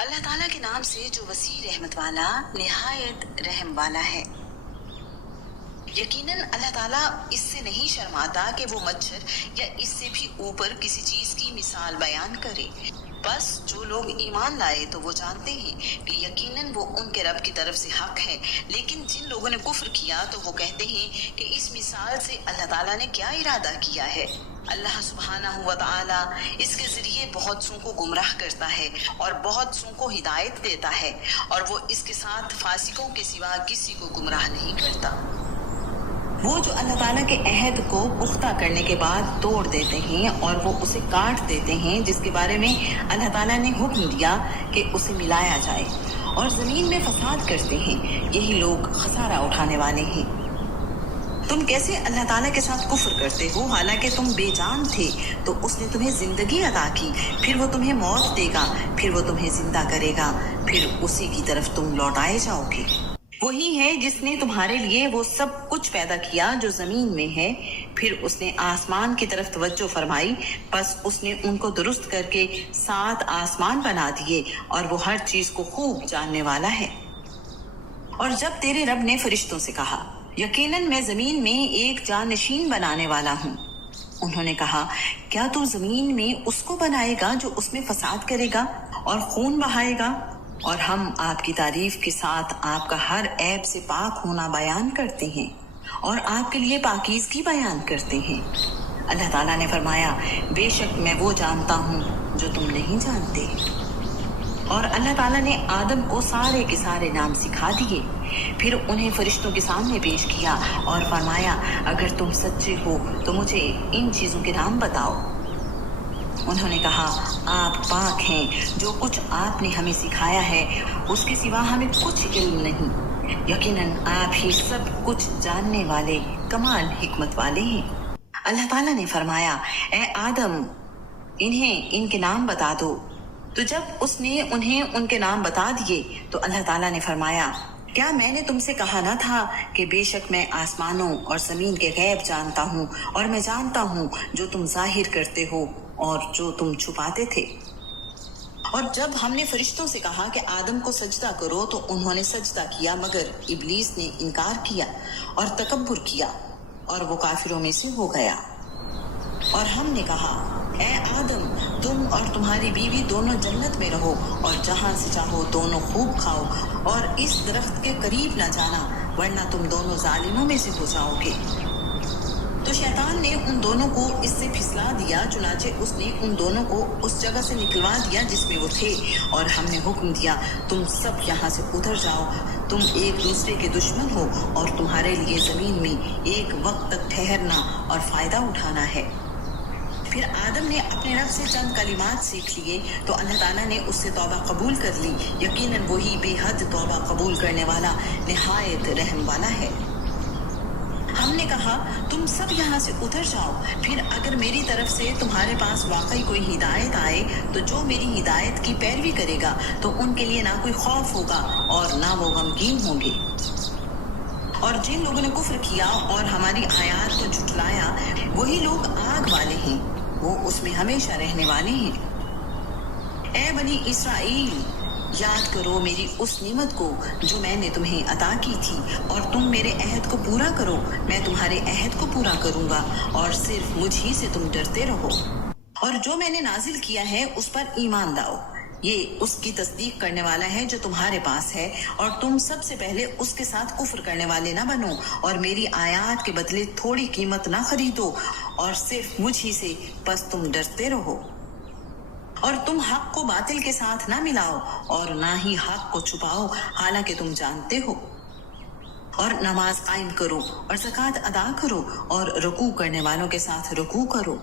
اللہ تعالیٰ کے نام سے جو وسیع رحمت والا نہایت رحم والا ہے۔ یقیناً اللہ تعالیٰ اس سے نہیں شرماتا کہ وہ مچھر یا اس سے بھی اوپر کسی چیز کی مثال بیان کرے۔ بس جو لوگ ایمان لائے تو وہ جانتے ہیں کہ یقیناً وہ ان کے رب کی طرف سے حق ہے، لیکن جن لوگوں نے کفر کیا تو وہ کہتے ہیں کہ اس مثال سے اللہ تعالیٰ نے کیا ارادہ کیا ہے۔ اللہ سبحانہ و تعالیٰ اس کے ذریعے بہت سوں کو گمراہ کرتا ہے اور بہت سوں کو ہدایت دیتا ہے، اور وہ اس کے ساتھ فاسقوں کے سوا کسی کو گمراہ نہیں کرتا۔ وہ جو اللہ تعالیٰ کے عہد کو پختہ کرنے کے بعد توڑ دیتے ہیں اور وہ اسے کاٹ دیتے ہیں جس کے بارے میں اللہ تعالیٰ نے حکم دیا کہ اسے ملایا جائے، اور زمین میں فساد کرتے ہیں، یہی لوگ خسارہ اٹھانے والے ہیں۔ تم کیسے اللہ تعالیٰ کے ساتھ کفر کرتے ہو حالانکہ تم بے جان تھے، تو اس نے تمہیں زندگی عطا کی، پھر وہ تمہیں موت دے گا، پھر وہ تمہیں زندہ کرے گا، پھر اسی کی طرف تم لوٹائے جاؤ گے۔ وہی ہے جس نے تمہارے لیے وہ سب کچھ پیدا کیا جو زمین میں ہے، پھر اس نے آسمان کی طرف توجہ فرمائی، پس اس نے ان کو درست کر کے 7 آسمان بنا دیے، اور وہ ہر چیز کو خوب جاننے والا ہے۔ اور جب تیرے رب نے فرشتوں سے کہا یقیناً میں زمین میں ایک جانشین بنانے والا ہوں، انہوں نے کہا کیا تو زمین میں اس کو بنائے گا جو اس میں فساد کرے گا اور خون بہائے گا؟ اور ہم آپ کی تعریف کے ساتھ آپ کا ہر عیب سے پاک ہونا بیان کرتے ہیں اور آپ کے لیے پاکیزگی بیان کرتے ہیں۔ اللہ تعالیٰ نے فرمایا بے شک میں وہ جانتا ہوں جو تم نہیں جانتے۔ اور اللہ تعالیٰ نے آدم کو سارے کے سارے نام سکھا دیے، پھر انہیں فرشتوں کے سامنے پیش کیا اور فرمایا اگر تم سچے ہو تو مجھے ان چیزوں کے نام بتاؤ۔ انہوں نے کہا آپ پاک ہیں، جو کچھ آپ نے ہمیں سکھایا ہے اس کے سوا ہمیں کچھ علم نہیں، یقیناً آپ ہی سب کچھ جاننے والے کمال حکمت والے ہیں۔ اللہ تعالیٰ نے فرمایا اے آدم انہیں ان کے نام بتا دو، تو جب اس نے انہیں ان کے نام بتا دیے تو اللہ تعالیٰ نے فرمایا کیا میں نے تم سے کہا نہ تھا کہ بے شک میں آسمانوں اور زمین کے غیب جانتا ہوں، اور میں جانتا ہوں جو تم ظاہر کرتے ہو اور جو تم چھپاتے تھے۔ اور جب ہم نے فرشتوں سے کہا کہ آدم کو سجدہ کرو تو انہوں نے سجدہ کیا، مگر ابلیس نے انکار کیا اور تکبر کیا اور وہ کافروں میں سے ہو گیا۔ اور ہم نے کہا اے آدم تم اور تمہاری بیوی دونوں جنت میں رہو، اور جہاں سے چاہو دونوں خوب کھاؤ، اور اس درخت کے قریب نہ جانا ورنہ تم دونوں ظالموں میں سے ہو جاؤ گے۔ تو شیطان نے ان دونوں کو اس سے پھسلا دیا، چنانچہ اس نے ان دونوں کو اس جگہ سے نکلوا دیا جس میں وہ تھے، اور ہم نے حکم دیا تم سب یہاں سے ادھر جاؤ، تم ایک دوسرے کے دشمن ہو، اور تمہارے لیے زمین میں ایک وقت تک ٹھہرنا اور فائدہ اٹھانا ہے۔ پھر آدم نے اپنے رب سے چند کلمات سیکھ لیے تو اللہ تعالیٰ نے اس سے توبہ قبول کر لی، یقیناً وہی بے حد توبہ قبول کرنے والا نہایت رحم والا ہے۔ ہم نے کہا تم سب یہاں سے اتر جاؤ، پھر اگر میری طرف سے تمہارے پاس واقعی کوئی ہدایت آئے تو جو میری ہدایت کی پیروی کرے گا تو ان کے لیے نہ کوئی خوف ہوگا اور نہ وہ غمگین ہوں گے۔ اور جن لوگوں نے کفر کیا اور ہماری آیات کو جھٹلایا وہی لوگ آگ والے ہیں، وہ اس میں ہمیشہ رہنے والے ہیں۔ اے بنی اسرائیل یاد کرو میری اس نعمت کو جو میں نے تمہیں عطا کی تھی، اور تم میرے عہد کو پورا کرو، میں تمہارے عہد کو پورا کروں گا، اور صرف مجھ ہی سے تم ڈرتے رہو، اور جو میں نے نازل کیا ہے اس پر ایمان لاؤ، یہ اس کی تصدیق کرنے والا ہے جو تمہارے پاس ہے، اور تم سب سے پہلے اس کے ساتھ کفر کرنے والے نہ بنو، اور میری آیات کے بدلے تھوڑی قیمت نہ خریدو، اور صرف مجھ ہی سے بس تم ڈرتے رہو۔ اور تم حق کو باطل کے ساتھ نہ ملاؤ اور نہ ہی حق کو چھپاؤ حالانکہ تم جانتے ہو، اور نماز قائم کرو اور زکوٰۃ ادا کرو اور رکوع کرنے والوں کے ساتھ رکوع کرو۔